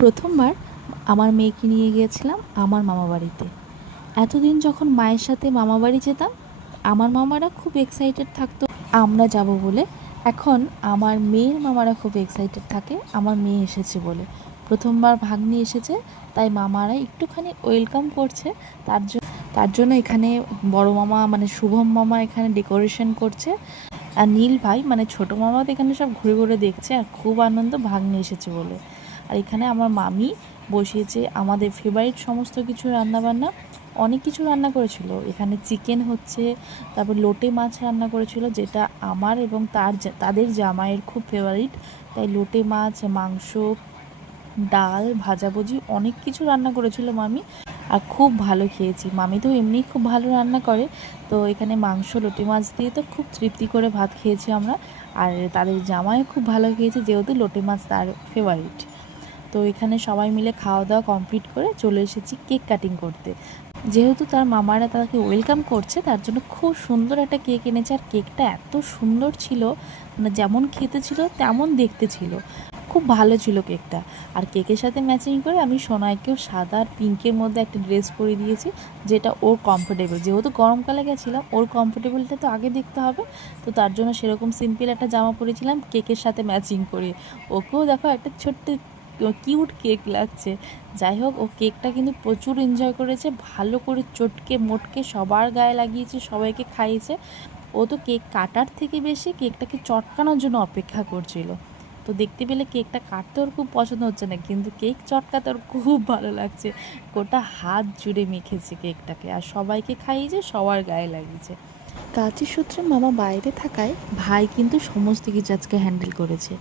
প্রথমবার আমার মেয়েকে নিয়ে গিয়েছিলাম আমার মামাবাড়িতে। এতদিন যখন মায়ের সাথে মামাবাড়ি যেতাম, আমার মামারা খুব এক্সাইটেড থাকতো আমরা যাব বলে। এখন আমার মেয়ের মামারা খুব এক্সাইটেড থাকে আমার মেয়ে এসেছে বলে। প্রথমবার ভাগ্নি এসেছে, তাই মামারা একটুখানি ওয়েলকাম করছে। তার জন্য এখানে বড় মামা মানে শুভম মামা এখানে ডেকোরেশন করছে, আর নীল ভাই মানে ছোটো মামা তো এখানে সব ঘুরে ঘুরে দেখছে, আর খুব আনন্দ ভাগ্নি এসেছে বলে। আর এখানে আমার মামি বসিয়েছে আমাদের ফেভারিট সমস্ত কিছু রান্নাবান্না। অনেক কিছু রান্না করেছিল, এখানে চিকেন হচ্ছে, তারপর লোটে মাছ রান্না করেছিল, যেটা আমার এবং তাদের জামাইয়ের খুব ফেভারিট। তাই লোটে মাছ, মাংস, ডাল, ভাজাভুজি অনেক কিছু রান্না করেছিল মামি, আর খুব ভালো খেয়েছি। মামি তো এমনিই খুব ভালো রান্না করে, তো এখানে মাংস লোটে মাছ দিয়ে তো খুব তৃপ্তি করে ভাত খেয়েছি আমরা। আর তাদের জামাইও খুব ভালো খেয়েছে, যেহেতু লোটে মাছ তার ফেভারিট। তো এখানে সবাই মিলে খাওয়া দাওয়া কমপ্লিট করে চলে এসেছি কেক কাটিং করতে। যেহেতু তার মামারা তাকে ওয়েলকাম করছে, তার জন্য খুব সুন্দর একটা কেক এনেছে। আর কেকটা এত সুন্দর ছিল, মানে যেমন খেতে ছিল তেমন দেখতে ছিল, খুব ভালো ছিল কেকটা। আর কেকের সাথে ম্যাচিং করে আমি সোনাইকেও সাদা আর পিঙ্কের মধ্যে একটা ড্রেস পরিয়ে দিয়েছি, যেটা ওর কমফোর্টেবল। যেহেতু গরমকালে গেছিলাম, ওর কমফোর্টেবলটা তো আগে দেখতে হবে, তো তার জন্য সেরকম সিম্পল একটা জামা পরেছিলাম কেকের সাথে ম্যাচিং করে। ওকেও দেখো একটা ছোট্ট কিউট কেক লাগছে। যাই হোক, ও কেকটা কিন্তু প্রচুর এনজয় করেছে, ভালো করে চটকে মোটকে সবার গায়ে লাগিয়েছে, সবাইকে খাইয়েছে। ও তো কেক কাটার থেকে বেশি কেকটাকে চটকানোর জন্য অপেক্ষা করছিল। তো দেখতে পেলে কেকটা কাটতে ওর খুব পছন্দ হচ্ছে না, কিন্তু কেক চটকাতে ওর খুব ভালো লাগছে। গোটা হাত জুড়ে মেখেছে কেকটাকে, আর সবাইকে খাইয়েছে, সবার গায়ে লাগিয়েছে। কাজের সূত্রে মামা বাইরে থাকায় ভাই কিন্তু সমস্ত কিছু আজকে হ্যান্ডেল করেছে।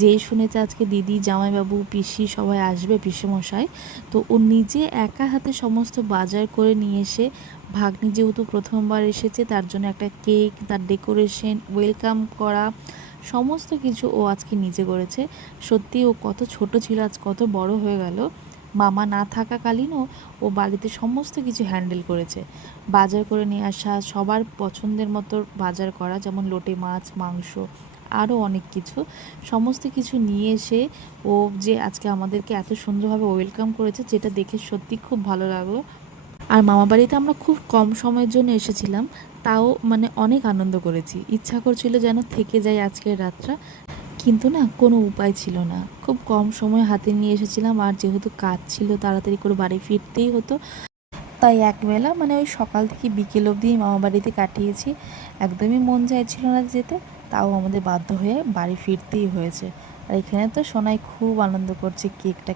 যেই শুনেছে আজকে দিদি, জামাইবাবু, পিসি সবাই আসবে, পিসেমশাই, তো ও নিজে একা হাতে সমস্ত বাজার করে নিয়ে এসে, ভাগ্নি যেহেতু প্রথমবার এসেছে তার জন্য একটা কেক, তার ডেকোরেশন, ওয়েলকাম করা, সমস্ত কিছু ও আজকে নিজে করেছে। সত্যি ও কত ছোট ছিল, আজ কত বড় হয়ে গেল। মামা না থাকাকালীনও ও বাড়িতে সমস্ত কিছু হ্যান্ডেল করেছে। বাজার করে নিয়ে আসা, সবার পছন্দের মতো বাজার করা, যেমন লোটে মাছ, মাংস, আরও অনেক কিছু, সমস্ত কিছু নিয়ে এসে ও যে আজকে আমাদেরকে এত সুন্দরভাবে ওয়েলকাম করেছে, যেটা দেখে সত্যি খুব ভালো লাগলো। আর মামাবাড়িতে আমরা খুব কম সময়ের জন্য এসেছিলাম, তাও মানে অনেক আনন্দ করেছি। ইচ্ছা করছিল যেন থেকে যাই আজকের রাতটা, কিন্তু না, কোনো উপায় ছিল না। খুব কম সময় হাতে নিয়ে এসেছিলাম, আর যেহেতু কাজ ছিল, তাড়াতাড়ি করে বাড়ি ফিরতেই হতো, তাই একবেলা মানে ওই সকাল থেকে বিকেল অবধি মামাবাড়িতে কাটিয়েছি। একদমই মন চাইছিল না যেতে, তাও আমাদের বাধ্য হয়ে বাড়ি ফিরতেই হয়েছে। আর এখানে তো সোনাই খুব আনন্দ করছে কেকটা